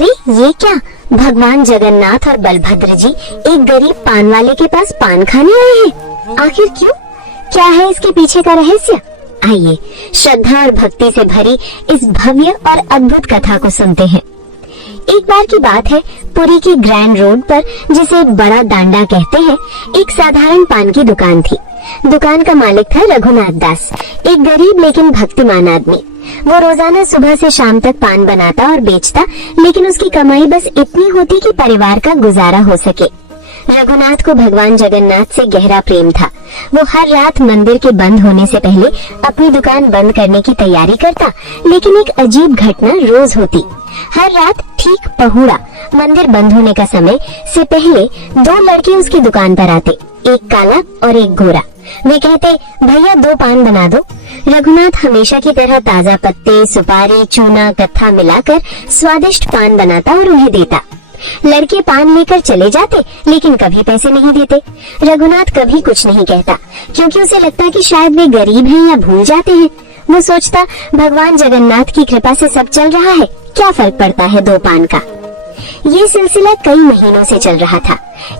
अरे ये क्या, भगवान जगन्नाथ और बलभद्र जी एक गरीब पान वाले के पास पान खाने आए हैं। आखिर क्यों? क्या है इसके पीछे का रहस्य? आइए श्रद्धा और भक्ति से भरी इस भव्य और अद्भुत कथा को सुनते हैं। एक बार की बात है, पुरी की ग्रैंड रोड पर, जिसे बड़ा डांडा कहते हैं, एक साधारण पान की दुकान थी। दुकान का मालिक था रघुनाथ दास, एक गरीब लेकिन भक्तिमान आदमी। वो रोजाना सुबह से शाम तक पान बनाता और बेचता, लेकिन उसकी कमाई बस इतनी होती कि परिवार का गुजारा हो सके। रघुनाथ को भगवान जगन्नाथ से गहरा प्रेम था। वो हर रात मंदिर के बंद होने से पहले अपनी दुकान बंद करने की तैयारी करता, लेकिन एक अजीब घटना रोज होती। हर रात ठीक पहुड़ा मंदिर बंद होने का समय से पहले दो लड़के उसकी दुकान पर आते, एक काला और एक गोरा। वे कहते, भैया 2 पान बना दो। रघुनाथ हमेशा की तरह ताजा पत्ते, सुपारी, चूना, कत्था मिलाकर स्वादिष्ट पान बनाता और उन्हें देता। लड़के पान लेकर चले जाते, लेकिन कभी पैसे नहीं देते। रघुनाथ कभी कुछ नहीं कहता, क्योंकि उसे लगता कि शायद वे गरीब हैं या भूल जाते हैं। वो सोचता, भगवान जगन्नाथ की कृपा से सब चल रहा है, क्या फर्क पड़ता है 2 पान का। ये सिलसिला कई महीनों से चल रहा था।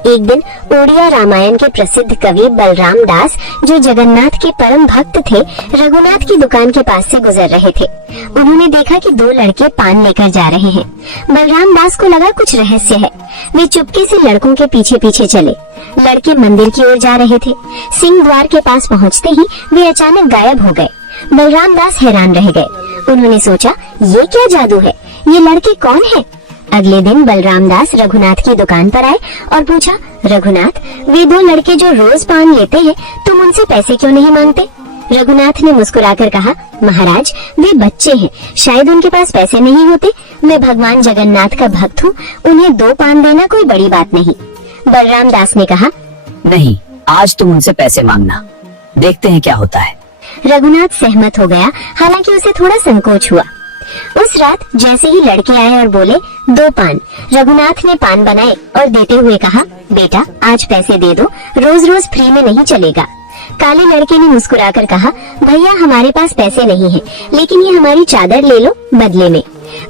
एक दिन ओडिया रामायण के प्रसिद्ध कवि बलराम दास, जो जगन्नाथ के परम भक्त थे, रघुनाथ की दुकान के पास से गुजर रहे थे। उन्होंने देखा कि 2 लड़के पान लेकर जा रहे हैं। बलराम दास को लगा कुछ रहस्य है। वे चुपके से लड़कों के पीछे पीछे चले। लड़के मंदिर की ओर जा रहे थे। सिंह द्वार के पास पहुँचते ही वे अचानक गायब हो गए। बलराम दास हैरान रह गए। उन्होंने सोचा, ये क्या जादू है, ये लड़के कौन है? अगले दिन बलराम दास रघुनाथ की दुकान पर आए और पूछा, रघुनाथ, वे 2 लड़के जो रोज पान लेते हैं, तुम उनसे पैसे क्यों नहीं मांगते? रघुनाथ ने मुस्कुराकर कहा, महाराज, वे बच्चे हैं, शायद उनके पास पैसे नहीं होते। मैं भगवान जगन्नाथ का भक्त हूँ, उन्हें 2 पान देना कोई बड़ी बात नहीं। बलराम दास ने कहा, नहीं, आज तुम उनसे पैसे मांगना, देखते हैं क्या होता है। रघुनाथ सहमत हो गया, हालांकि उसे थोड़ा संकोच हुआ। उस रात जैसे ही लड़के आए और बोले 2 पान, रघुनाथ ने पान बनाए और देते हुए कहा, बेटा आज पैसे दे दो, रोज रोज फ्री में नहीं चलेगा। काले लड़के ने मुस्कुराकर कहा, भैया हमारे पास पैसे नहीं हैं, लेकिन ये हमारी चादर ले लो बदले में।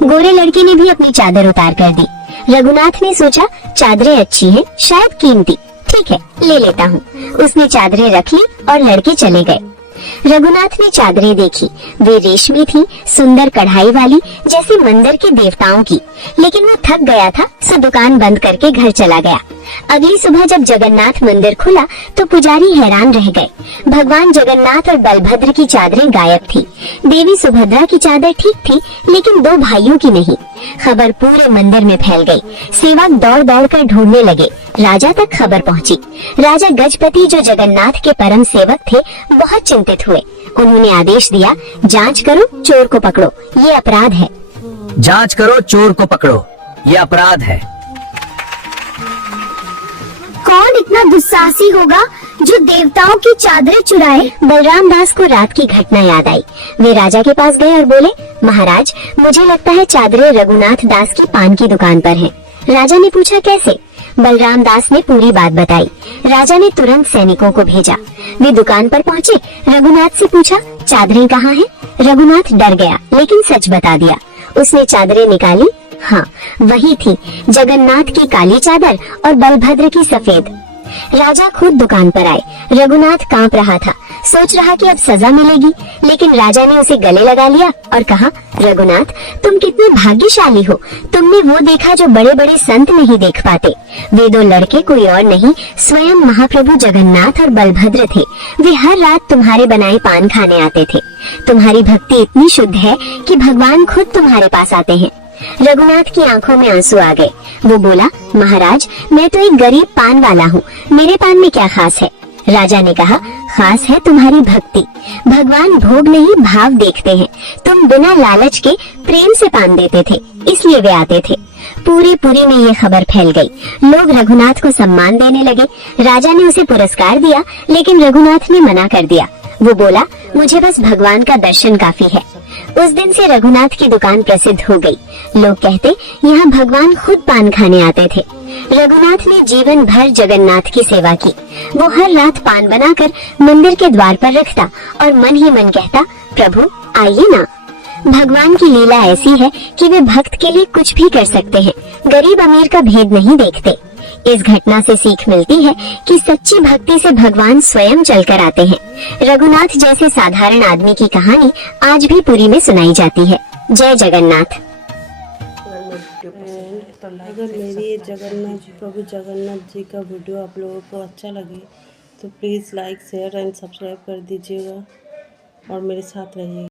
गोरे लड़के ने भी अपनी चादर उतार कर दी। रघुनाथ ने सोचा, चादरें अच्छी हैं, शायद कीमती, ठीक है ले लेता हूँ। उसने चादरें रख ली और लड़के चले गए। रघुनाथ ने चादरें देखी, वे रेशमी थी, सुंदर कढ़ाई वाली, जैसे मंदिर के देवताओं की। लेकिन वो थक गया था, सो दुकान बंद करके घर चला गया। अगली सुबह जब जगन्नाथ मंदिर खुला तो पुजारी हैरान रह गए। भगवान जगन्नाथ और बलभद्र की चादरें गायब थी। देवी सुभद्रा की चादर ठीक थी, लेकिन 2 भाइयों की नहीं। खबर पूरे मंदिर में फैल गई। सेवक दौड़ दौड़ कर ढूंढने लगे। राजा तक खबर पहुंची। राजा गजपति, जो जगन्नाथ के परम सेवक थे, बहुत चिंतित हुए। उन्होंने आदेश दिया, जांच करो, चोर को पकड़ो, ये अपराध है। जांच करो, चोर को पकड़ो, ये अपराध है। कौन इतना दुस्साहसी होगा जो देवताओं की चादरें चुराए? बलराम दास को रात की घटना याद आई। वे राजा के पास गए और बोले, महाराज, मुझे लगता है चादरें रघुनाथ दास की पान की दुकान पर हैं। राजा ने पूछा, कैसे? बलराम दास ने पूरी बात बताई। राजा ने तुरंत सैनिकों को भेजा। वे दुकान पर पहुँचे। रघुनाथ से पूछा, चादरें कहाँ हैं? रघुनाथ डर गया, लेकिन सच बता दिया। उसने चादरें निकाली। हाँ, वही थी, जगन्नाथ की काली चादर और बलभद्र की सफेद। राजा खुद दुकान पर आए। रघुनाथ कांप रहा था, सोच रहा कि अब सजा मिलेगी, लेकिन राजा ने उसे गले लगा लिया और कहा, रघुनाथ, तुम कितने भाग्यशाली हो, तुमने वो देखा जो बड़े बड़े संत नहीं देख पाते। वे 2 लड़के कोई और नहीं, स्वयं महाप्रभु जगन्नाथ और बलभद्र थे। वे हर रात तुम्हारे बनाए पान खाने आते थे। तुम्हारी भक्ति इतनी शुद्ध है कि भगवान खुद तुम्हारे पास आते हैं। रघुनाथ की आंखों में आंसू आ गए। वो बोला, महाराज, मैं तो एक गरीब पान वाला हूँ, मेरे पान में क्या खास है? राजा ने कहा, खास है तुम्हारी भक्ति। भगवान भोग नहीं भाव देखते हैं। तुम बिना लालच के प्रेम से पान देते थे, इसलिए वे आते थे। पूरी पुरी में ये खबर फैल गई। लोग रघुनाथ को सम्मान देने लगे। राजा ने उसे पुरस्कार दिया, लेकिन रघुनाथ ने मना कर दिया। वो बोला, मुझे बस भगवान का दर्शन काफी है। उस दिन से रघुनाथ की दुकान प्रसिद्ध हो गई। लोग कहते, यहाँ भगवान खुद पान खाने आते थे। रघुनाथ ने जीवन भर जगन्नाथ की सेवा की। वो हर रात पान बनाकर मंदिर के द्वार पर रखता और मन ही मन कहता, प्रभु आइए ना। भगवान की लीला ऐसी है कि वे भक्त के लिए कुछ भी कर सकते हैं, गरीब अमीर का भेद नहीं देखते। इस घटना से सीख मिलती है कि सच्ची भक्ति से भगवान स्वयं चलकर आते हैं। रघुनाथ जैसे साधारण आदमी की कहानी आज भी पुरी में सुनाई जाती है। जय जगन्नाथ। अगर मेरी ये प्रभु जगन्नाथ जी का वीडियो आप लोगों को अच्छा लगे तो please like share and subscribe कर दीजिएगा और मेरे साथ रहिए।